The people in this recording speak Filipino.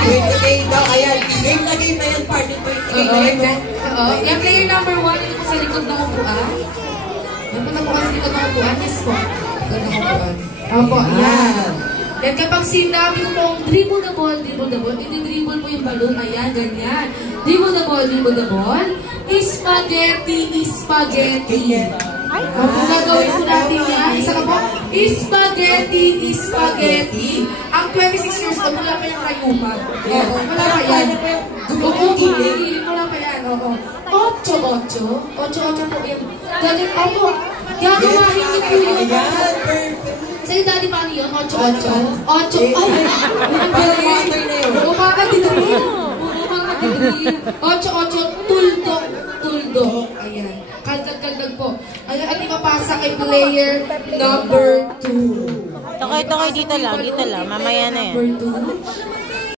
20K daw, ayan. Game na yan, partner. 20K na yan. Yung player number 1, ito po sa likod ng upuan. Yan po na po sa likod ng upuan. Yes po. Likod ng upuan. Opo, yan. Then kapag sinabi ko pong dribble the ball, i-dribble po yung balloon. Ayan, ganyan. Dribble the ball. Spaghetti. Kung gagawin po natin yan, isa ka po, spaghetti. Ang 26 years old, wala pa yung kayuman. Wala pa yan. Wala pa yan. 8-8 po yung gagawahin niyo po yun. Sa'yo, Daddy, paano yun? 8-8. Ay, ang galing. Umakadiduhin. 8-8, tuldok. Ayan. Kaldag po. Ayan, at ipapasa kay player number 2. Tokoy, dito lang. Mamaya na yan. Number 2.